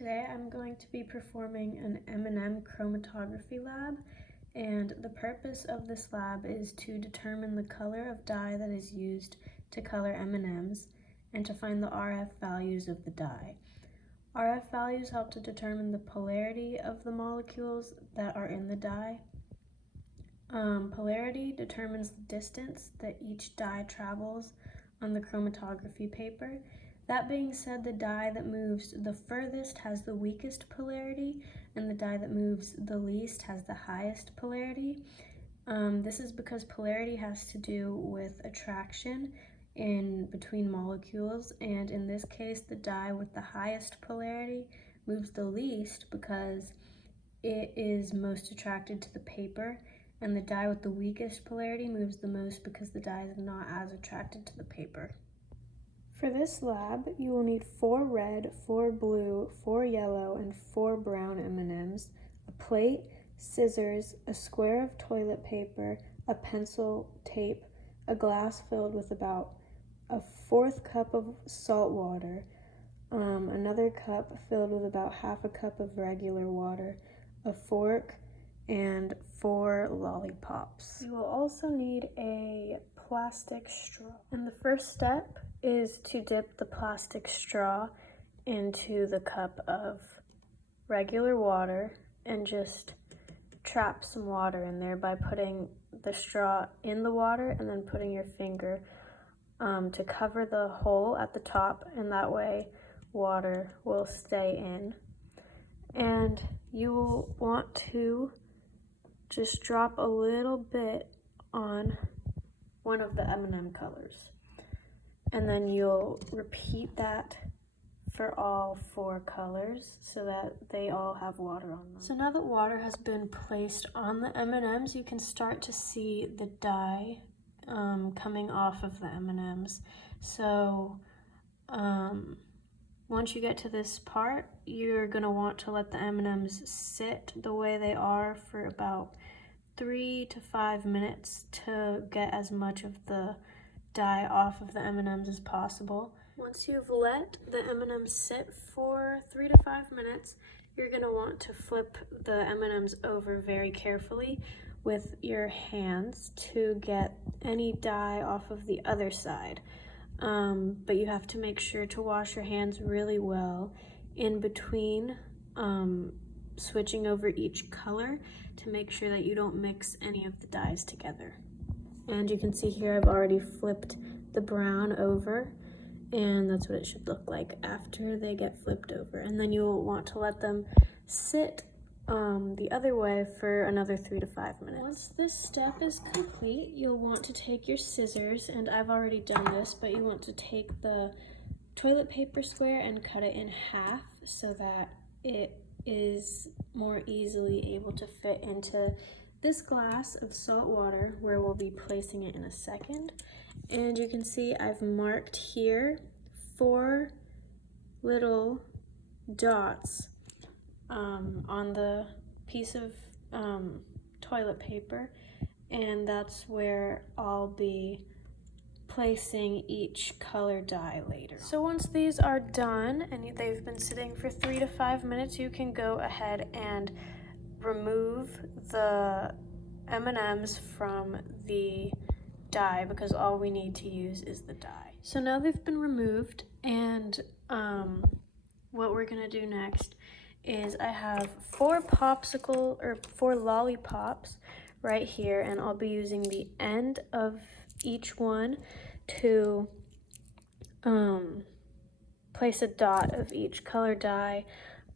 Today I'm going to be performing an M&M chromatography lab, and the purpose of this lab is to determine the color of dye that is used to color M&Ms and to find the RF values of the dye. RF values help to determine the polarity of the molecules that are in the dye. Polarity determines the distance that each dye travels on the chromatography paper. That being said, the dye that moves the furthest has the weakest polarity, and the dye that moves the least has the highest polarity. This is because polarity has to do with attraction in between molecules, and in this case, the dye with the highest polarity moves the least because it is most attracted to the paper, and the dye with the weakest polarity moves the most because the dye is not as attracted to the paper. For this lab, you will need 4 red, 4 blue, 4 yellow, and 4 brown M&Ms, a plate, scissors, a square of toilet paper, a pencil, tape, a glass filled with about a 1/4 cup of salt water, another cup filled with about 1/2 cup of regular water, a fork, and 4 lollipops. You will also need a plastic straw. And the first step is to dip the plastic straw into the cup of regular water and just trap some water in there by putting the straw in the water and then putting your finger to cover the hole at the top, and that way water will stay in. And you will want to just drop a little bit on one of the M&M colors. And then you'll repeat that for all 4 colors so that they all have water on them. So now that water has been placed on the M&Ms, you can start to see the dye coming off of the M&Ms. So once you get to this part, you're gonna want to let the M&Ms sit the way they are for about 3 to 5 minutes to get as much of the dye off of the M&Ms as possible. Once you've let the M&Ms sit for 3 to 5 minutes, you're gonna want to flip the M&Ms over very carefully with your hands to get any dye off of the other side. But you have to make sure to wash your hands really well in between switching over each color to make sure that you don't mix any of the dyes together. And you can see here I've already flipped the brown over, and that's what it should look like after they get flipped over. And then you'll want to let them sit the other way for another 3 to 5 minutes. Once this step is complete, you'll want to take your scissors, and I've already done this, but you want to take the toilet paper square and cut it in half so that it is more easily able to fit into this glass of salt water where we'll be placing it in a second. And you can see I've marked here 4 little dots on the piece of toilet paper, and that's where I'll be placing each color dye later. So once these are done and they've been sitting for 3 to 5 minutes, you can go ahead and remove the M&Ms from the dye because all we need to use is the dye. So now they've been removed, and what we're gonna do next is I have 4 lollipops right here, and I'll be using the end of each one to place a dot of each color dye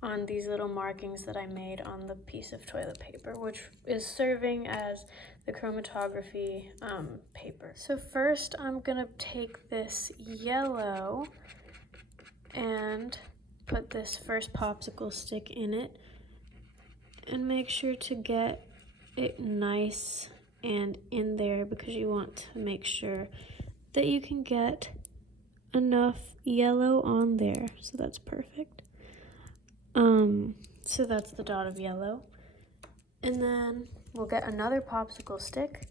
on these little markings that I made on the piece of toilet paper, which is serving as the chromatography paper. So first I'm gonna take this yellow and put this first popsicle stick in it and make sure to get it nice and in there because you want to make sure that you can get enough yellow on there. So that's perfect. So that's the dot of yellow. And then we'll get another popsicle stick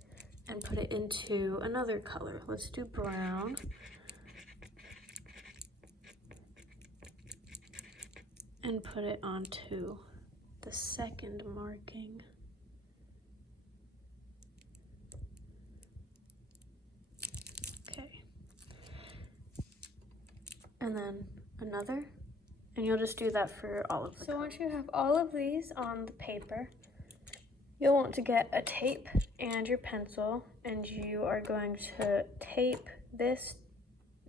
and put it into another color. Let's do brown. and put it onto the second marking. Okay. And then another, and you'll just do that for all of them. So once you have all of these on the paper, you'll want to get a tape and your pencil, and you are going to tape this,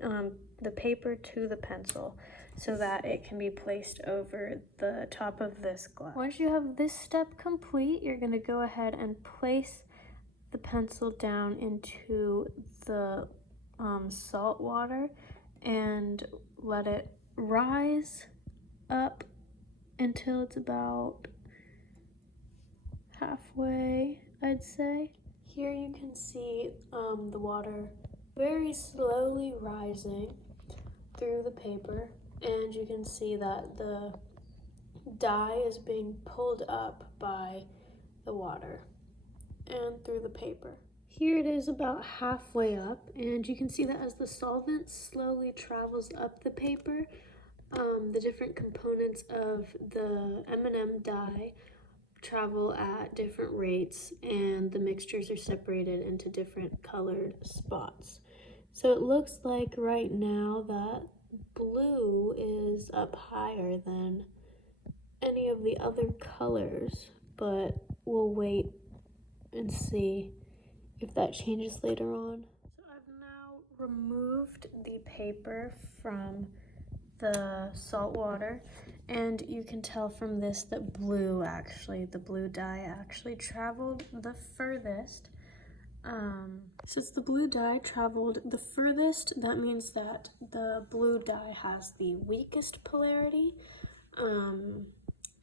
the paper to the pencil so that it can be placed over the top of this glass. Once you have this step complete, you're going to go ahead and place the pencil down into the salt water and let it rise up until it's about halfway, I'd say. Here you can see the water very slowly rising through the paper, and you can see that the dye is being pulled up by the water and through the paper. Here it is about halfway up, and you can see that as the solvent slowly travels up the paper, the different components of the M&M dye travel at different rates, and the mixtures are separated into different colored spots. So it looks like right now that blue is up higher than any of the other colors, but we'll wait and see if that changes later on. So I've now removed the paper from the salt water, and you can tell from this that the blue dye actually traveled the furthest. Since the blue dye traveled the furthest, that means that the blue dye has the weakest polarity, and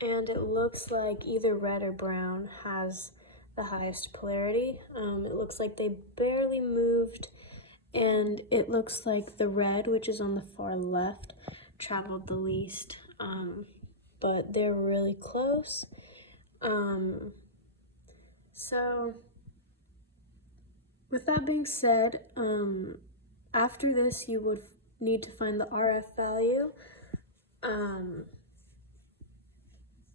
it looks like either red or brown has the highest polarity. It looks like they barely moved, and it looks like the red, which is on the far left, traveled the least, but they're really close. So with that being said, after this you would need to find the RF value,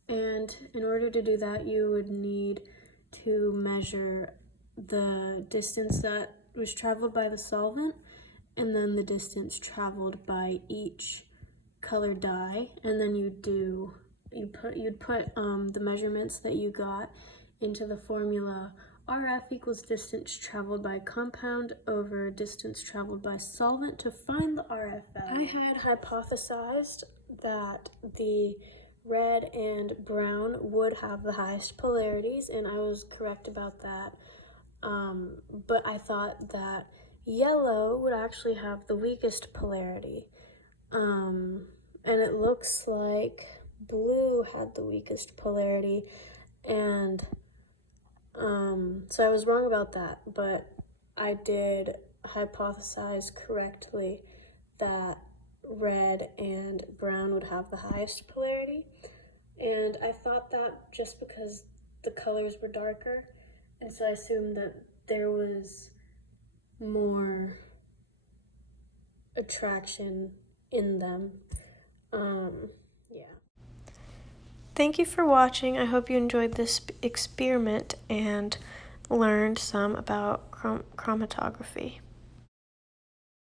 and in order to do that you would need to measure the distance that was traveled by the solvent and then the distance traveled by each colored dye, and then you'd put the measurements that you got into the formula RF equals distance traveled by compound over distance traveled by solvent to find the RF value. I had hypothesized that the red and brown would have the highest polarities, and I was correct about that. But I thought that yellow would actually have the weakest polarity. And it looks like blue had the weakest polarity, and so I was wrong about that, but I did hypothesize correctly that red and brown would have the highest polarity, and I thought that just because the colors were darker, and so I assumed that there was more attraction in them. Yeah. Thank you for watching. I hope you enjoyed this experiment and learned some about chromatography.